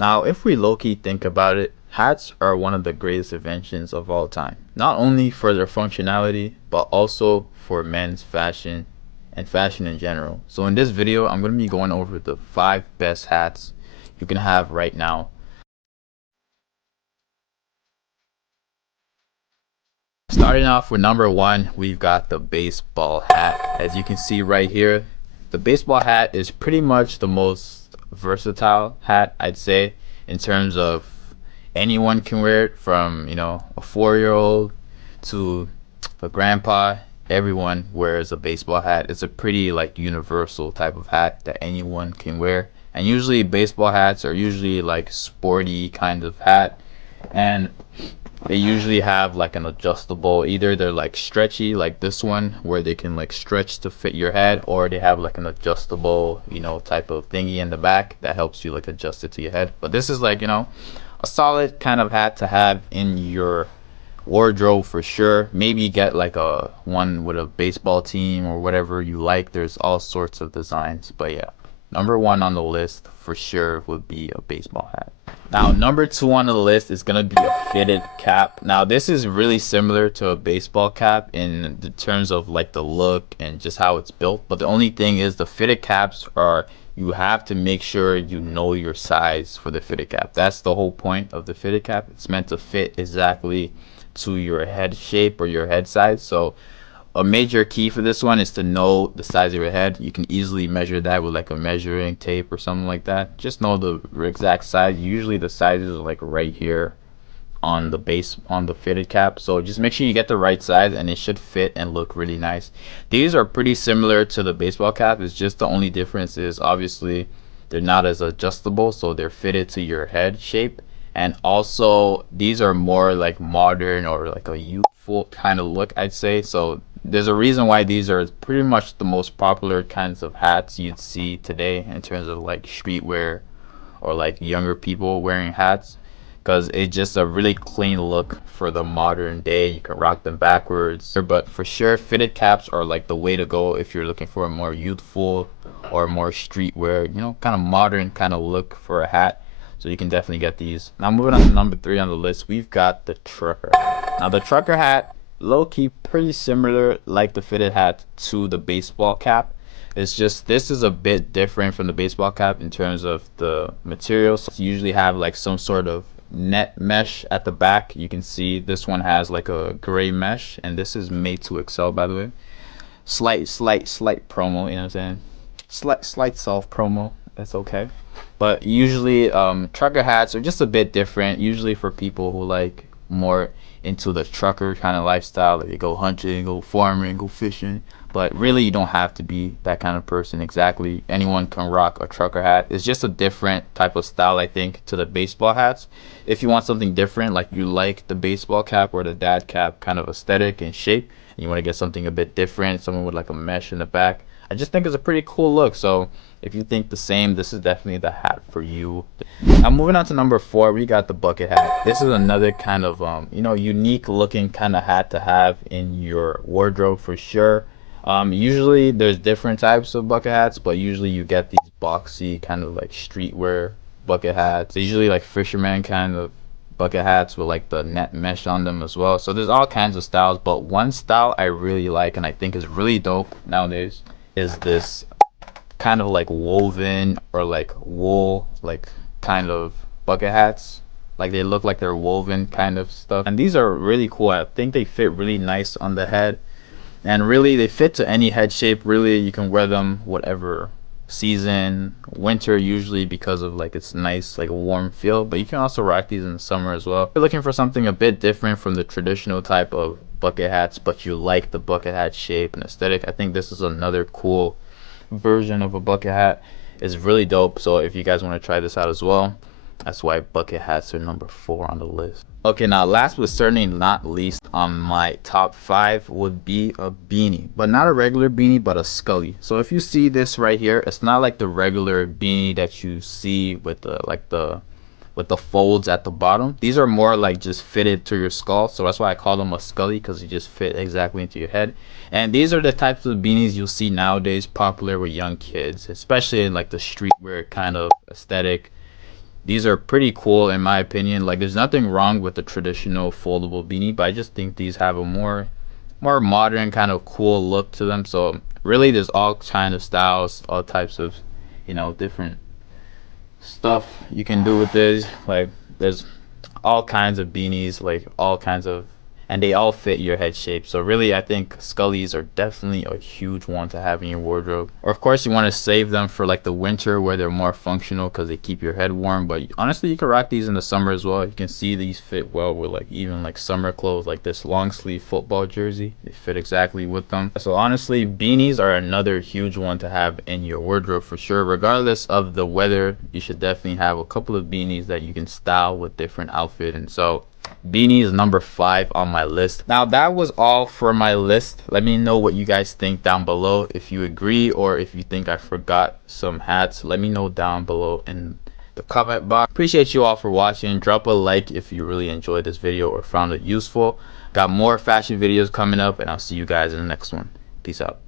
Now, if we low-key think about it, hats are one of the greatest inventions of all time. Not only for their functionality, but also for men's fashion and fashion in general. So in this video, I'm going to be going over the 5 best hats you can have right now. Starting off with number 1, we've got the baseball hat. As you can see right here, the baseball hat is pretty much the most versatile hat, I'd say, in terms of anyone can wear it, from a 4-year-old to a grandpa. Everyone wears a baseball hat. It's a pretty like universal type of hat that anyone can wear, and usually baseball hats are usually like sporty kind of hat, and they usually have like an adjustable, either they're like stretchy like this one where they can like stretch to fit your head, or they have like an adjustable type of thingy in the back that helps you like adjust it to your head. But this is like a solid kind of hat to have in your wardrobe for sure. Maybe get like a one with a baseball team or whatever you like. There's all sorts of designs, but yeah, number 1 on the list for sure would be a baseball hat. Now, number 2 on the list is gonna be a fitted cap. Now, this is really similar to a baseball cap in the terms of like the look and just how it's built. But the only thing is, the fitted caps are, you have to make sure you know your size for the fitted cap. That's the whole point of the fitted cap. It's meant to fit exactly to your head shape or your head size. So a major key for this one is to know the size of your head. You can easily measure that with like a measuring tape or something like that. Just know the exact size. Usually the sizes are like right here on the base, on the fitted cap. So just make sure you get the right size, and it should fit and look really nice. These are pretty similar to the baseball cap. It's just the only difference is obviously they're not as adjustable, so they're fitted to your head shape. And also these are more like modern or like a youthful kind of look, I'd say. So there's a reason why these are pretty much the most popular kinds of hats you'd see today in terms of like streetwear or like younger people wearing hats, because it's just a really clean look for the modern day. You can rock them backwards, but for sure fitted caps are like the way to go if you're looking for a more youthful or more streetwear, kind of modern kind of look for a hat. So you can definitely get these. Now, moving on to number 3 on the list, we've got the trucker hat. Now, the trucker hat, low-key pretty similar like the fitted hat to the baseball cap. It's just this is a bit different from the baseball cap in terms of the materials. So you usually have like some sort of net mesh at the back. You can see this one has like a gray mesh, and this is made to excel, by the way. Slight promo, you know what I'm saying? Slight self promo. That's okay. But usually trucker hats are just a bit different, usually for people who like more into the trucker kind of lifestyle, like they go hunting, go farming, go fishing. But really, you don't have to be that kind of person exactly. Anyone can rock a trucker hat. It's just a different type of style, I think, to the baseball hats. If you want something different, like you like the baseball cap or the dad cap kind of aesthetic and shape, and you want to get something a bit different, someone with like a mesh in the back, I just think it's a pretty cool look. So if you think the same, this is definitely the hat for you. Now, moving on to number 4, we got the bucket hat. This is another kind of unique looking kind of hat to have in your wardrobe for sure. Usually there's different types of bucket hats, but usually you get these boxy kind of like streetwear bucket hats. They're usually like fisherman kind of bucket hats with like the net mesh on them as well. So there's all kinds of styles, but one style I really like and I think is really dope nowadays is this kind of like woven or like wool like kind of bucket hats. Like they look like they're woven kind of stuff, and these are really cool. I think they fit really nice on the head, and really they fit to any head shape. Really, you can wear them whatever season. Winter usually, because of like it's nice like a warm feel, but you can also rock these in the summer as well. If you're looking for something a bit different from the traditional type of bucket hats, but you like the bucket hat shape and aesthetic, I think this is another cool version of a bucket hat. Is really dope. So if you guys want to try this out as well, that's why bucket hats are number 4 on the list. Okay, now last but certainly not least on my top 5 would be a beanie, but not a regular beanie, but a scully. So if you see this right here, it's not like the regular beanie that you see with the folds at the bottom. These are more like just fitted to your skull, so that's why I call them a scully, because they just fit exactly into your head. And these are the types of beanies you'll see nowadays popular with young kids, especially in like the streetwear kind of aesthetic. These are pretty cool in my opinion. Like there's nothing wrong with the traditional foldable beanie, but I just think these have a more modern kind of cool look to them. So really there's all kind of styles, all types of, different stuff you can do with this. Like there's all kinds of beanies, like all kinds of, and they all fit your head shape. So really, I think Scullies are definitely a huge one to have in your wardrobe. Or of course, you want to save them for like the winter where they're more functional because they keep your head warm. But honestly, you can rock these in the summer as well. You can see these fit well with like even like summer clothes, like this long sleeve football jersey. They fit exactly with them. So honestly, beanies are another huge one to have in your wardrobe for sure. Regardless of the weather, you should definitely have a couple of beanies that you can style with different outfits. And so Beanie is number 5 on my list. Now that was all for my list. Let me know what you guys think down below. If you agree or if you think I forgot some hats, let me know down below in the comment box. Appreciate you all for watching. Drop a like if you really enjoyed this video or found it useful. Got more fashion videos coming up, and I'll see you guys in the next one. Peace out.